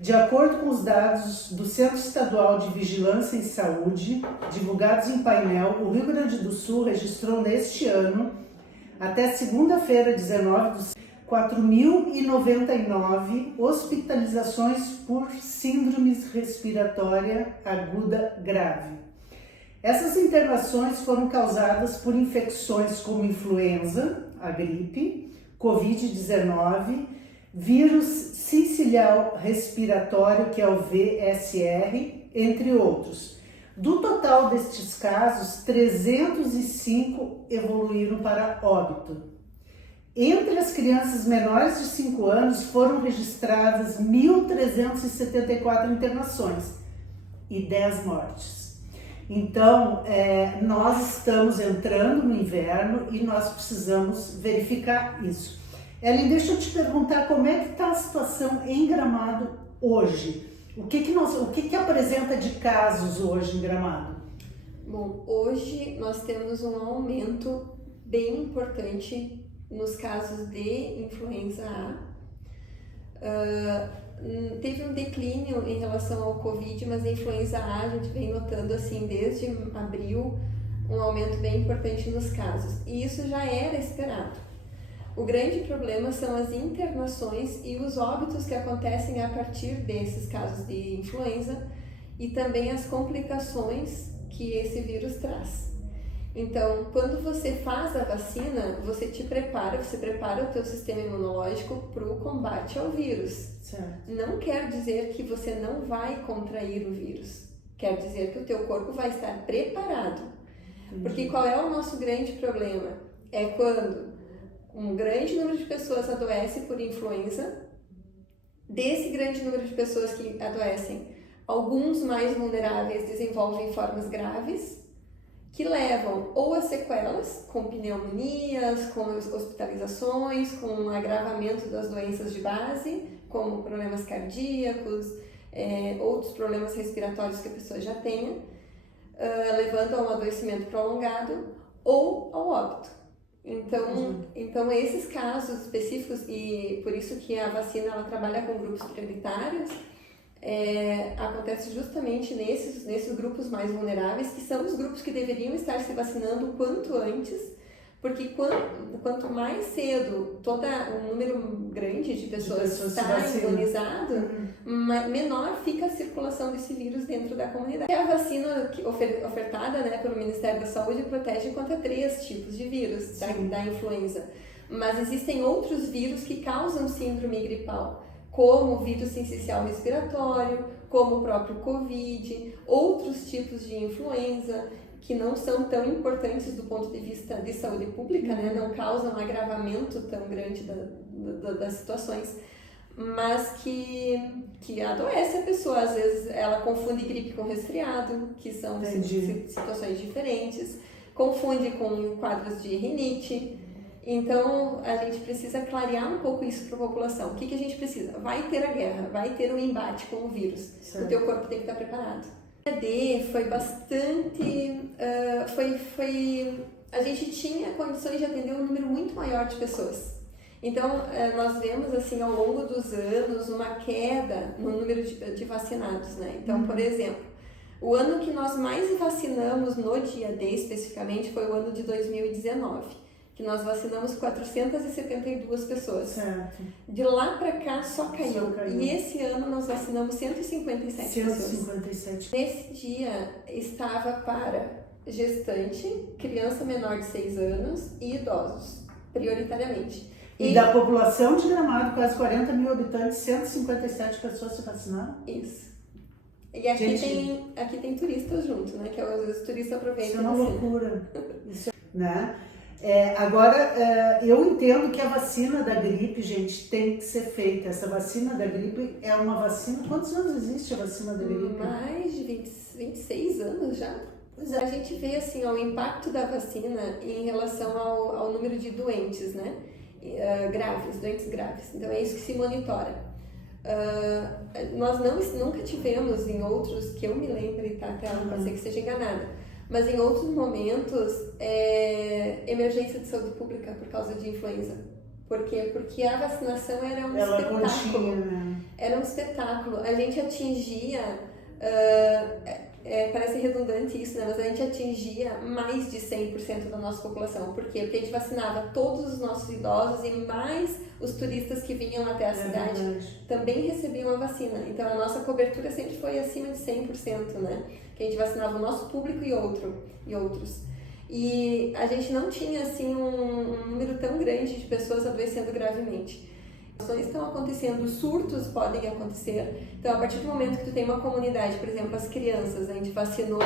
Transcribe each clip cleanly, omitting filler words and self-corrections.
De acordo com os dados do Centro Estadual de Vigilância em Saúde, divulgados em painel, o Rio Grande do Sul registrou neste ano, até segunda-feira, 19 de 4.099 hospitalizações por síndrome respiratória aguda grave. Essas internações foram causadas por infecções como influenza, a gripe, Covid-19, vírus sincicial respiratório, que é o VSR, entre outros. Do total destes casos, 305 evoluíram para óbito. Entre as crianças menores de 5 anos foram registradas 1.374 internações e 10 mortes. Então, nós estamos entrando no inverno e nós precisamos verificar isso. Ellen, deixa eu te perguntar como é que está a situação em Gramado hoje? O que apresenta de casos hoje em Gramado? Bom, hoje nós temos um aumento bem importante nos casos de influenza A. Teve um declínio em relação ao Covid, mas a influenza A a gente vem notando assim desde abril um aumento bem importante nos casos, e isso já era esperado. O grande problema são as internações e os óbitos que acontecem a partir desses casos de influenza e também as complicações que esse vírus traz. Então, quando você faz a vacina, você prepara o teu sistema imunológico para o combate ao vírus. Certo. Não quer dizer que você não vai contrair o vírus. Quer dizer que o teu corpo vai estar preparado. Entendi. Porque qual é o nosso grande problema? É quando um grande número de pessoas adoece por influenza. Desse grande número de pessoas que adoecem, alguns mais vulneráveis desenvolvem formas graves, que levam ou a sequelas, com pneumonias, com hospitalizações, com um agravamento das doenças de base, como problemas cardíacos, outros problemas respiratórios que a pessoa já tenha, levando a um adoecimento prolongado ou ao óbito. Então esses casos específicos, e por isso que a vacina ela trabalha com grupos prioritários, acontece justamente nesses grupos mais vulneráveis, que são os grupos que deveriam estar se vacinando o quanto antes, porque quanto mais cedo um número grande de pessoas está imunizado, menor fica a circulação desse vírus dentro da comunidade. A vacina ofertada, né, pelo Ministério da Saúde protege contra 3 tipos de vírus da influenza, mas existem outros vírus que causam síndrome gripal, como o vírus sincicial respiratório, como o próprio Covid, outros tipos de influenza que não são tão importantes do ponto de vista de saúde pública, né? Não causam um agravamento tão grande das situações, mas que adoece a pessoa. Às vezes ela confunde gripe com resfriado, que são situações diferentes, confunde com quadros de rinite. Então, a gente precisa clarear um pouco isso para a população. O que a gente precisa? Vai ter a guerra, vai ter um embate com o vírus. Certo. O teu corpo tem que estar preparado. O EAD foi bastante... a gente tinha condições de atender um número muito maior de pessoas. Então, nós vemos, assim, ao longo dos anos, uma queda no número de vacinados, né? Então, por exemplo, o ano que nós mais vacinamos no dia D, especificamente, foi o ano de 2019. Que nós vacinamos 472 pessoas. Certo. De lá para cá só caiu. E esse ano nós vacinamos 157 pessoas. Nesse dia estava para gestante, criança menor de 6 anos e idosos, prioritariamente. E da população de Gramado, quase 40 mil habitantes, 157 pessoas se vacinaram? Isso. E aqui tem turistas junto, né? Que às vezes o turista aproveita. Isso é uma loucura. Isso, né? Agora, eu entendo que a vacina da gripe, gente, tem que ser feita. Essa vacina da gripe é uma vacina... Quantos anos existe a vacina da gripe? Mais de 26 anos já. Pois é. A gente vê assim, o impacto da vacina em relação ao número de doentes, né? Doentes graves. Então é isso que se monitora. Nós nunca tivemos em outros, que eu me lembre, tá? Até pode ser que seja enganada, mas em outros momentos, emergência de saúde pública por causa de influenza. Por quê? Porque a vacinação era um espetáculo. Continha, né? era um espetáculo. A gente atingia, parece redundante isso, né? Mas a gente atingia mais de 100% da nossa população. Por quê? Porque a gente vacinava todos os nossos idosos e mais os turistas que vinham até a cidade também recebiam a vacina. Então a nossa cobertura sempre foi acima de 100%, né? Que a gente vacinava o nosso público e outros. E a gente não tinha assim um número tão grande de pessoas adoecendo gravemente. Estão acontecendo, surtos podem acontecer. Então, a partir do momento que tu tem uma comunidade, por exemplo, as crianças, a gente vacinou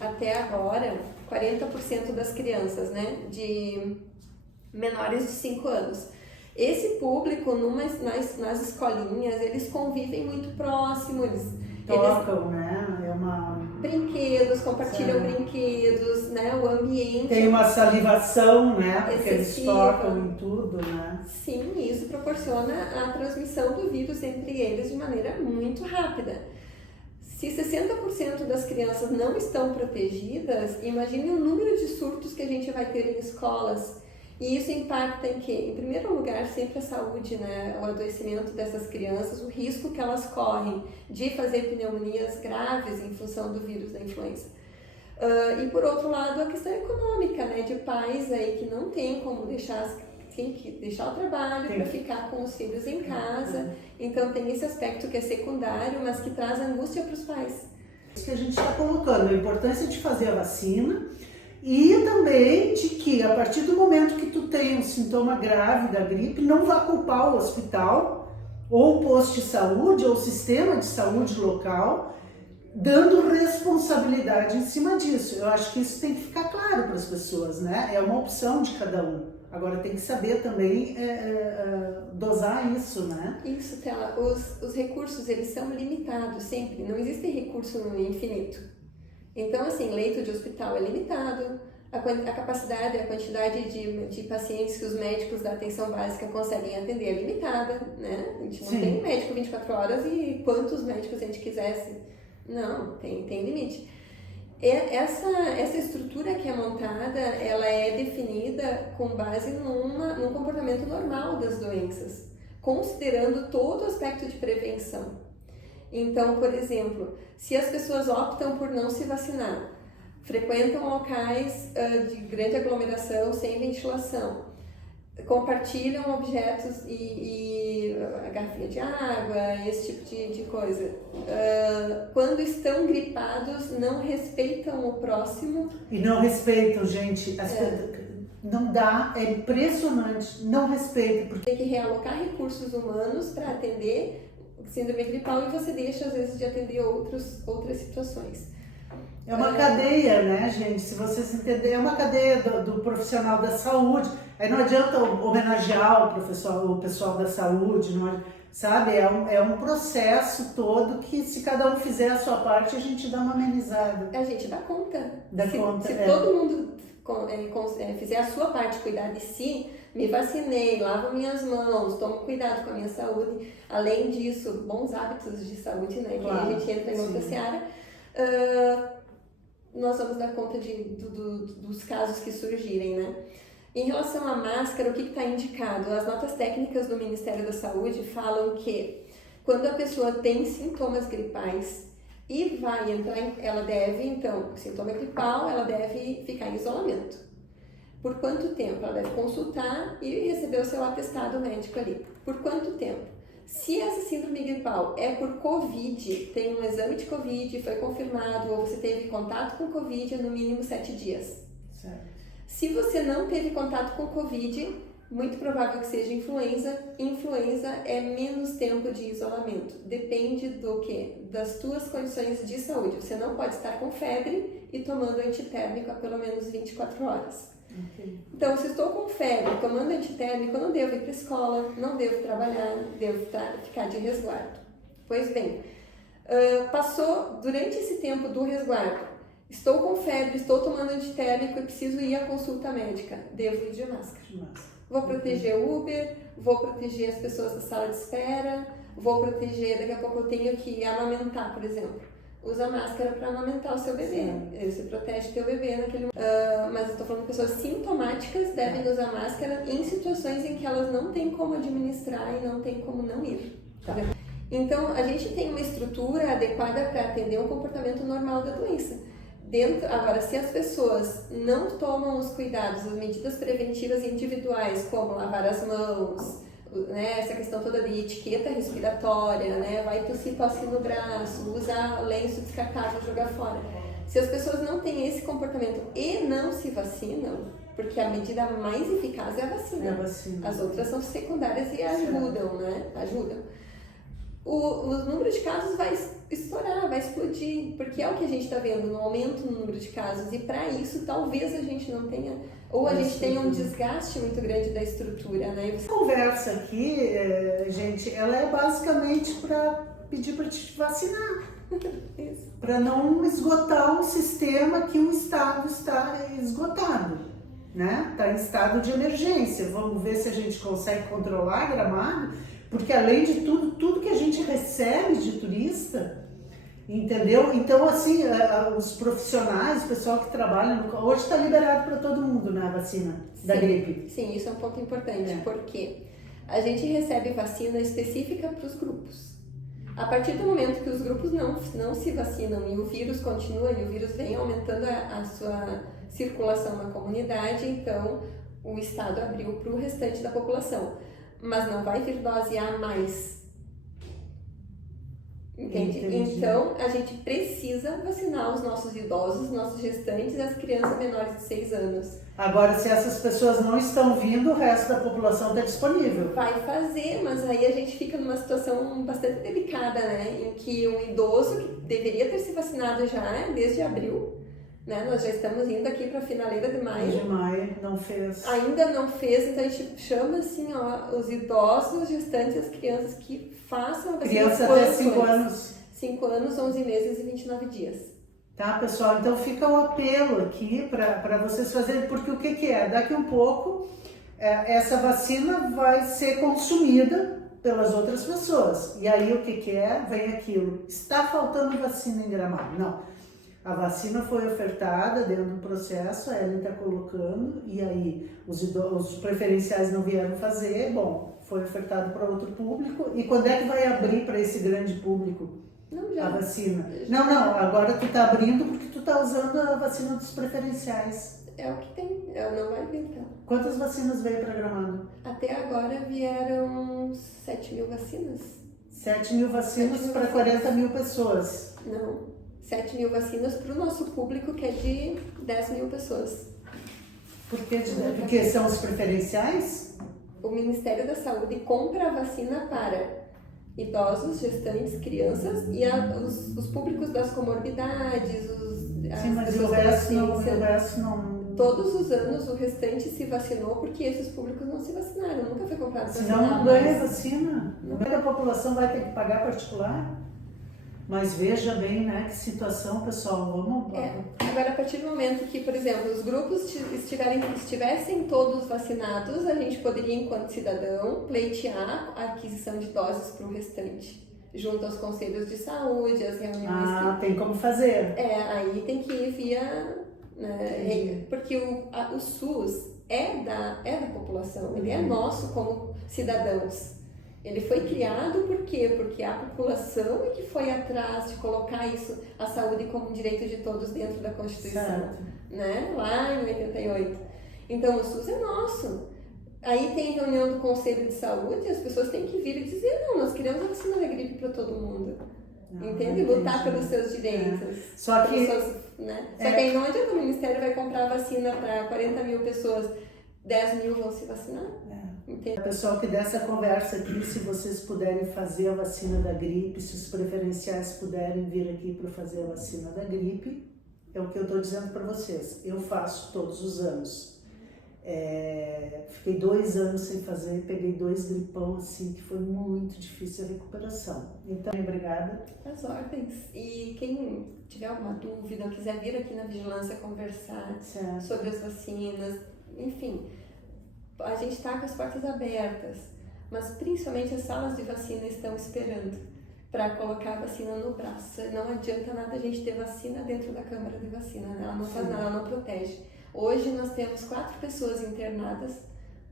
até agora 40% das crianças, né, de menores de 5 anos. Esse público, nas escolinhas, eles convivem muito próximo, eles tocam, né? Brinquedos, compartilham brinquedos, né? O ambiente. Tem uma salivação, né? Porque excessiva. Eles tocam em tudo, né? Sim, isso proporciona a transmissão do vírus entre eles de maneira muito rápida. Se 60% das crianças não estão protegidas, imagine o número de surtos que a gente vai ter em escolas. E isso impacta em quê? Em primeiro lugar, sempre a saúde, né? O adoecimento dessas crianças, o risco que elas correm de fazer pneumonias graves em função do vírus da influenza. E por outro lado, a questão econômica, né? De pais aí que não tem como tem que deixar o trabalho para ficar com os filhos em casa. Então tem esse aspecto que é secundário, mas que traz angústia para os pais. Isso que a gente está colocando, a importância de fazer a vacina. E também de que, a partir do momento que tu tem um sintoma grave da gripe, não vá culpar o hospital, ou o posto de saúde, ou o sistema de saúde local, dando responsabilidade em cima disso. Eu acho que isso tem que ficar claro para as pessoas, né? É uma opção de cada um. Agora tem que saber também dosar isso, né? Isso, Tela. Os recursos, eles são limitados sempre. Não existe recurso infinito. Então, assim, leito de hospital é limitado, a capacidade, a quantidade de pacientes que os médicos da atenção básica conseguem atender é limitada, né? A gente não tem médico 24 horas e quantos médicos a gente quisesse. Não, tem limite. Essa estrutura que é montada, ela é definida com base num comportamento normal das doenças, considerando todo o aspecto de prevenção. Então, por exemplo, se as pessoas optam por não se vacinar, frequentam locais de grande aglomeração sem ventilação, compartilham objetos e a garrafinha de água, esse tipo de coisa. Quando estão gripados, não respeitam o próximo. E não respeitam, gente. Não dá, é impressionante, não respeitam. Porque tem que realocar recursos humanos para atender síndrome gripal e você deixa, às vezes, de atender outras situações. É uma cadeia, né, gente? Se vocês entenderem, é uma cadeia do profissional da saúde. Aí não adianta homenagear o pessoal da saúde, não, sabe? É um processo todo que, se cada um fizer a sua parte, a gente dá uma amenizada. A gente dá conta. Se É. todo mundo fizer a sua parte, cuidar de si, me vacinei, lavo minhas mãos, tomo cuidado com a minha saúde. Além disso, bons hábitos de saúde, né? Que a gente entra em outra seara. Nós vamos dar conta dos casos que surgirem, né? Em relação à máscara, o que está indicado? As notas técnicas do Ministério da Saúde falam que quando a pessoa tem sintomas gripais e vai entrar, ela deve, então, sintoma gripal, ela deve ficar em isolamento. Por quanto tempo? Ela deve consultar e receber o seu atestado médico ali. Por quanto tempo? Se essa síndrome gripal é por Covid, tem um exame de Covid, foi confirmado, ou você teve contato com Covid, é no mínimo 7 dias. Certo. Se você não teve contato com Covid, muito provável que seja influenza. Influenza é menos tempo de isolamento. Depende do quê? Das tuas condições de saúde. Você não pode estar com febre e tomando antitérmico há pelo menos 24 horas. Okay. Então, se estou com febre, tomando antitérmico, eu não devo ir para a escola, não devo trabalhar, devo ficar de resguardo. Pois bem, passou durante esse tempo do resguardo, estou com febre, estou tomando antitérmico e preciso ir à consulta médica, devo ir de máscara. Vou proteger o Uber, vou proteger as pessoas da sala de espera, vou proteger, daqui a pouco eu tenho que amamentar, por exemplo. Usa máscara para amamentar o seu bebê. Você protege o teu bebê naquele momento. Mas eu estou falando de pessoas sintomáticas devem usar máscara em situações em que elas não têm como administrar e não têm como não ir. Tá. Então, a gente tem uma estrutura adequada para atender um comportamento normal da doença. Agora, se as pessoas não tomam os cuidados, as medidas preventivas individuais, como lavar as mãos, né, essa questão toda de etiqueta respiratória, né, vai tossir, tosse no braço, usar lenço descartável, jogar fora. Se as pessoas não têm esse comportamento e não se vacinam, porque a medida mais eficaz é a vacina. As outras são secundárias e ajudam, né? Ajudam. O número de casos vai estourar, vai explodir, porque é o que a gente está vendo, um aumento no número de casos, e para isso talvez a gente não tenha, ou a gente tenha um desgaste muito grande da estrutura, né? A conversa aqui, gente, ela é basicamente para pedir para te vacinar, para não esgotar um sistema que o Estado está esgotado, né? Está em estado de emergência. Vamos ver se a gente consegue controlar Gramado, porque além de tudo que a gente recebe de turista, entendeu? Então, assim, os profissionais, o pessoal que trabalha, hoje está liberado para todo mundo, né, a vacina da gripe. Sim, isso é um ponto importante, porque a gente recebe vacina específica para os grupos. A partir do momento que os grupos não se vacinam e o vírus continua e o vírus vem aumentando a sua circulação na comunidade, então o Estado abriu para o restante da população. Mas não vai vir dose a mais. Entende? Entendi. Então, a gente precisa vacinar os nossos idosos, nossos gestantes e as crianças menores de 6 anos. Agora, se essas pessoas não estão vindo, o resto da população está disponível. Vai fazer, mas aí a gente fica numa situação bastante delicada, né? Em que um idoso que deveria ter se vacinado já desde abril, né? Nós já estamos indo aqui para a finaleira de maio. De maio, não fez. Ainda não fez, então a gente chama assim, ó, os idosos, os gestantes e as crianças que façam a vacina. Criança até 5 anos. 5 anos, 11 meses e 29 dias. Tá, pessoal? Então fica o apelo aqui para vocês fazerem, porque o que é? Daqui um pouco, essa vacina vai ser consumida pelas outras pessoas. E aí o que é? Vem aquilo. Está faltando vacina em Gramado? Não. A vacina foi ofertada dentro do processo, a Ellen está colocando, e aí os preferenciais não vieram fazer, bom, foi ofertado para outro público. E quando é que vai abrir para esse grande público a vacina? Não, agora tu está abrindo porque tu está usando a vacina dos preferenciais. É o que tem, não vai vir, então. Quantas vacinas veio para Gramado? Até agora vieram 7 mil vacinas. 7 mil vacinas para 40 mil pessoas. Não. 7 mil vacinas para o nosso público, que é de 10 mil pessoas. Por que? Porque são os preferenciais? O Ministério da Saúde compra a vacina para idosos, gestantes, crianças e os públicos das comorbidades, Sim, mas o resto não... Todos os anos o restante se vacinou porque esses públicos não se vacinaram, nunca foi comprado vacina. Senão não ganha vacina. A população vai ter que pagar particular. Mas veja bem, né, que situação, pessoal, vamos... Agora, a partir do momento que, por exemplo, os grupos estivessem todos vacinados, a gente poderia, enquanto cidadão, pleitear a aquisição de doses para o restante, junto aos conselhos de saúde, as reuniões... tem como fazer. Aí tem que ir via... Né, porque o SUS é da população, ele é nosso como cidadãos. Ele foi criado por quê? Porque a população é que foi atrás de colocar isso, a saúde como um direito de todos dentro da Constituição, né? Lá em 88. Então, o SUS é nosso. Aí tem reunião do Conselho de Saúde, as pessoas têm que vir e dizer, não, nós queremos a vacina da gripe para todo mundo. Entende? Lutar pelos seus direitos. Só que... né? Só que aí não adianta, o Ministério vai comprar a vacina para 40 mil pessoas, 10 mil vão se vacinar. Pessoal, que dessa conversa aqui, se vocês puderem fazer a vacina da gripe, se os preferenciais puderem vir aqui para fazer a vacina da gripe, é o que eu estou dizendo para vocês. Eu faço todos os anos. Fiquei 2 anos sem fazer, peguei 2 gripão assim, que foi muito difícil a recuperação. Então, obrigada. As ordens. E quem tiver alguma dúvida, quiser vir aqui na Vigilância conversar sobre as vacinas, enfim... A gente está com as portas abertas, mas principalmente as salas de vacina estão esperando para colocar a vacina no braço. Não adianta nada a gente ter vacina dentro da câmara de vacina, né? Ela não faz nada, ela não protege. Hoje nós temos 4 pessoas internadas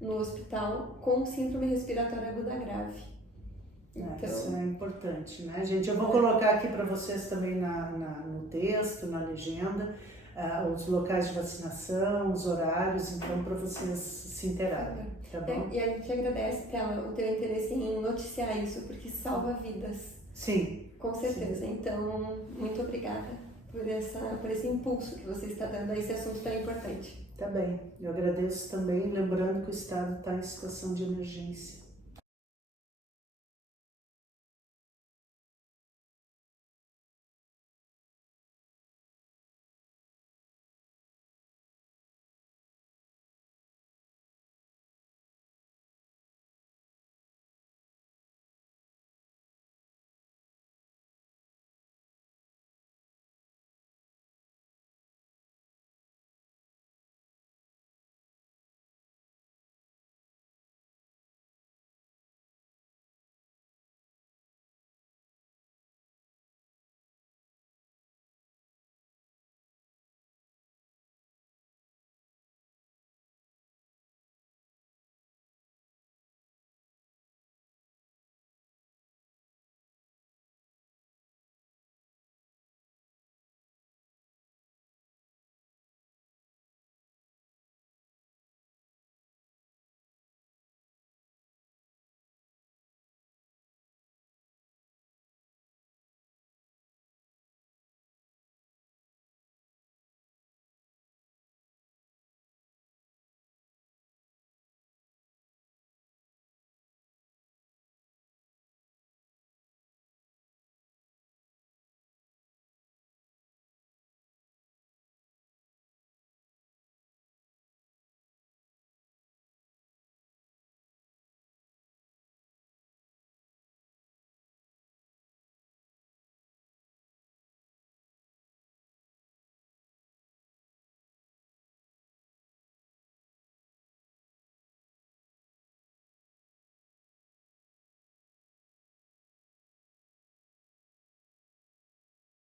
no hospital com síndrome respiratória aguda grave. Então, isso é importante, né, gente? Eu vou colocar aqui para vocês também no texto, na legenda, os locais de vacinação, os horários, então para vocês se interarem, tá bom? E a gente agradece, Tela, o teu interesse em noticiar isso, porque salva vidas. Sim. Com certeza. Sim. Então, muito obrigada por esse impulso que você está dando a esse assunto tão importante. Tá bem. Eu agradeço também, lembrando que o Estado está em situação de emergência.